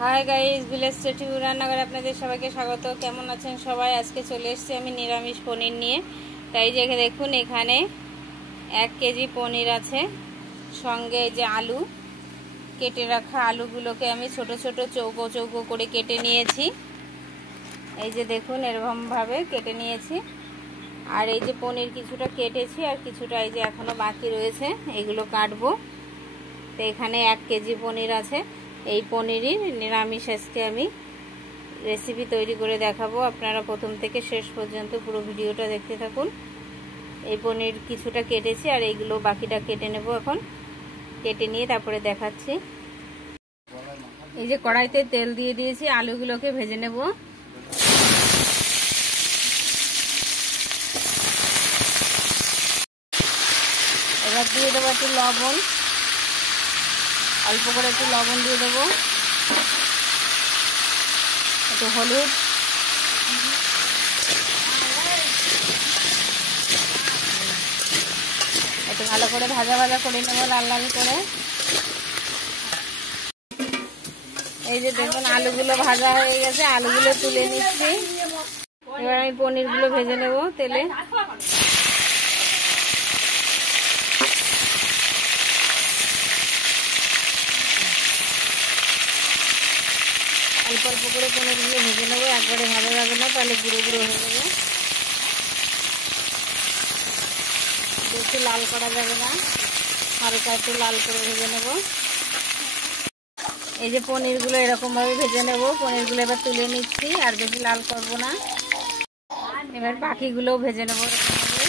Hi guys, village stative রান্নাঘরে আপনাদের সবাইকে স্বাগত। কেমন আছেন সবাই? আজকে চলে এসেছি আমি নিরামিষ পনির নিয়ে। তাই যে দেখুন, এখানে 1 কেজি পনির আছে, সঙ্গে এই যে আলু কেটে রাখা আলুগুলোকে আমি ছোট ছোট চৌকো চৌকো করে কেটে নিয়েছি। এই যে দেখুন, এরকমভাবে কেটে নিয়েছি। আর এই যে পনির কিছুটা কেটেছি, আর কিছুটা এই যে এখনো বাকি রয়েছে, এগুলো কাটবো। তো এখানে 1 কেজি পনির আছে। এই পনিরই নিরামিষ আজকে আমি রেসিপি তৈরি করে দেখাবো। আপনারা প্রথম থেকে শেষ পর্যন্ত পুরো ভিডিওটা দেখতে থাকুন। এই পনির কিছুটা কেটেছি, আর এইগুলো বাকিটা কেটে নেব। এখন কেটে নিয়ে তারপরে দেখাচ্ছি। এই যে কড়াইতে তেল দিয়ে দিয়েছি, আলুগুলোকে ভেজে নেব। এবার দিয়ে দেবো একটু লবণ, অল্প করে একটু লবণ দিয়ে দেবো, একটু হলুদ, একটু ভালো করে ভাজা ভাজা করে নেবো, লাল লাল করে। এই যে দেখুন, আলুগুলো ভাজা হয়ে গেছে, আলুগুলো তুলে নিচ্ছি। এবার আমি পনিরগুলো ভেজে নেব তেলে। অল্প অল্প করে পনিরগুলো ভেজে নেবো, একবারে ভাজা যাবে না, তাহলে গুঁড়ো গুঁড়ো হয়ে যাবে। বেশি লাল করা যাবে না, হালকা একটু লাল করে ভেজে নেব। এই যে পনিরগুলো এরকমভাবে ভেজে নেব। পনিরগুলো এবার তুলে নিচ্ছি, আর বেশি লাল করব না। এবার বাকিগুলোও ভেজে নেব এরকমভাবে।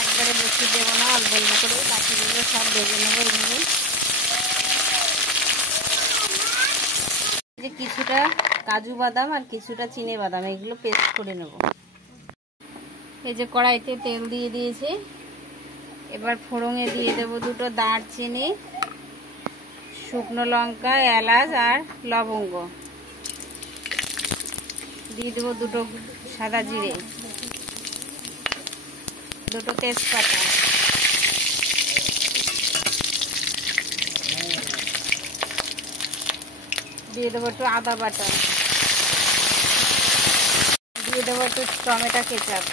একবারে বেশি দেবো না, অল্প অল্প করে বাকিগুলো সব ভেজে নেব এইভাবে। যে কিছুটা কাজু বাদাম আর কিছুটা চিনে বাদাম, এগুলো পেস্ট করে নেব। এই যে কড়াইতে তেল দিয়ে দিয়েছি। এবার ফোড়নে দিয়ে দেবো 2টো দারচিনি, শুকনো লঙ্কা, এলাচ আর লবঙ্গ। দিয়ে দেবো 2টো সাদা জিরে, 2টো তেজপাতা, দিয়ে দেবো একটু আদা বাটা, দিয়ে দেবো একটু টমেটো কেচাপ,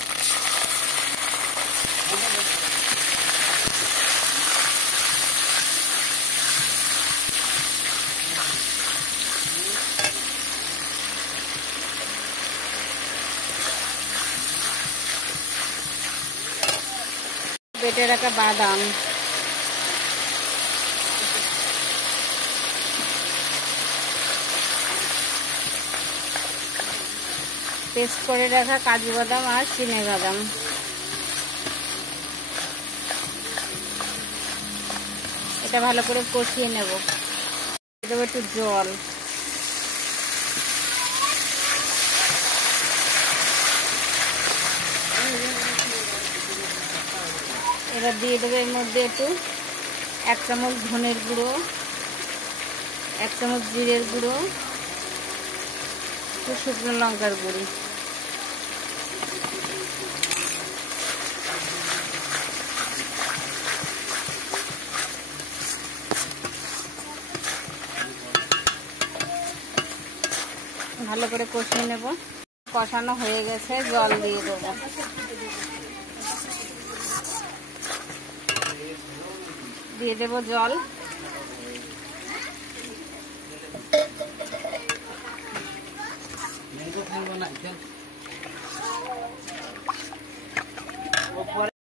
বেটে রাখা বাদাম, পেস্ট করে রাখা কাজু বাদাম আর চিনে বাদাম। এটা ভালো করে কষিয়ে নেব। দেবো একটু জল, এবার দিয়ে দেবো এর মধ্যে একটু 1 চামচ ধনের গুঁড়ো, 1 চামচ জিরের গুঁড়ো, একটু শুকনো লঙ্কার গুঁড়ি। ভালো করে কষিয়ে নেব। কষানো হয়ে গেছে, জল দিয়ে দেবো। দিয়ে দেবো জল।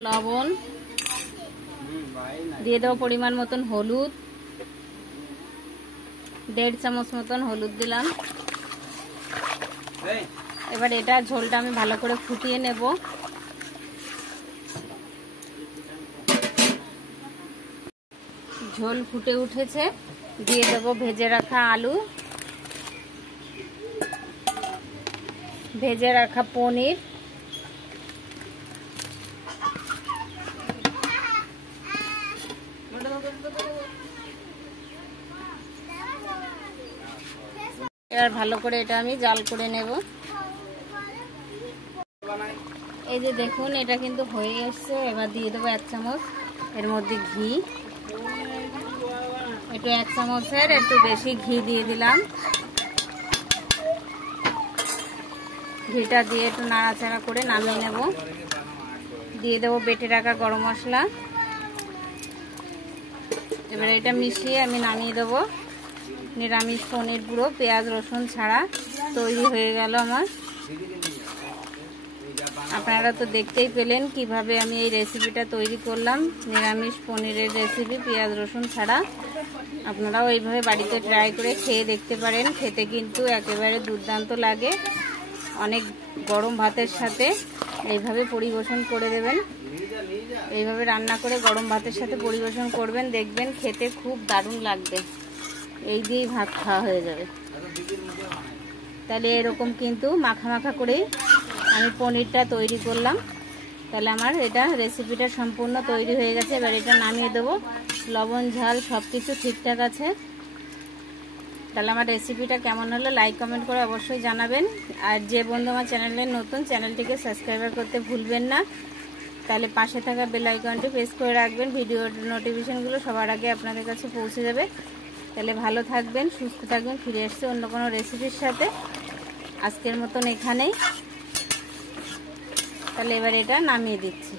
লবণ দিয়ে দেবো, পরিমাণ মতন হলুদ, 1.5 চামচ মতন হলুদ দিলাম। এবার এটা ঝোলটা আমি ভালো করে ফুটিয়ে নেব। ঝোল ফুটে উঠেছে, দিয়ে দেবো ভেজে রাখা আলু, ভেজে রাখা পনির, এবার ভালো করে এটা আমি জাল করে নেব। এই যে দেখুন, এটা কিন্তু হয়ে এসছে। এবার দিয়ে দেবো 1 চামচ এর মধ্যে ঘি, একটু 1 চামচের একটু বেশি ঘি দিয়ে দিলাম। ঘিটা দিয়ে একটু নাড়াচাড়া করে নামিয়ে নেব। দিয়ে দেবো বেটে রাখা গরম মশলা। এবারে এটা মিশিয়ে আমি নামিয়ে দেবো। নিরামিষ পনির পুরো পেঁয়াজ রসুন ছাড়া তৈরি হয়ে গেল আমার। আপনারা তো দেখতেই পেলেন কিভাবে আমি এই রেসিপিটা তৈরি করলাম, নিরামিষ পনিরের রেসিপি পেঁয়াজ রসুন ছাড়া। আপনারাও এইভাবে বাড়িতে ট্রাই করে খেয়ে দেখতে পারেন। খেতে কিন্তু একেবারে দুর্দান্ত লাগে। অনেক গরম ভাতের সাথে এইভাবে পরিবেশন করে দেবেন। এইভাবে রান্না করে গরম ভাতের সাথে পরিবেশন করবেন, দেখবেন খেতে খুব দারুণ লাগবে। এই দিয়েই ভাত খাওয়া হয়ে যাবে। তাহলে এরকম কিন্তু মাখা মাখা করেই আমি পনিরটা তৈরি করলাম। তাহলে আমার এটা রেসিপিটা সম্পূর্ণ তৈরি হয়ে গেছে। এবার এটা নামিয়ে দেবো। লবণ ঝাল সব কিছু ঠিকঠাক আছে। তাহলে আমার রেসিপিটা কেমন হলো লাইক কমেন্ট করে অবশ্যই জানাবেন। আর যে বন্ধু আমার চ্যানেলে নতুন, চ্যানেলটিকে সাবস্ক্রাইব করতে ভুলবেন না। তাহলে পাশে থাকা বেল আইকনটি প্রেস করে রাখবেন, ভিডিওর নোটিফিকেশনগুলো সবার আগে আপনাদের কাছে পৌঁছে যাবে। তাহলে ভালো থাকবেন, সুস্থ থাকবেন। ফিরে আসছে অন্য কোনো রেসিপির সাথে। আজকের মতন এখানেই। তাহলে এবার এটা নামিয়ে দিচ্ছি।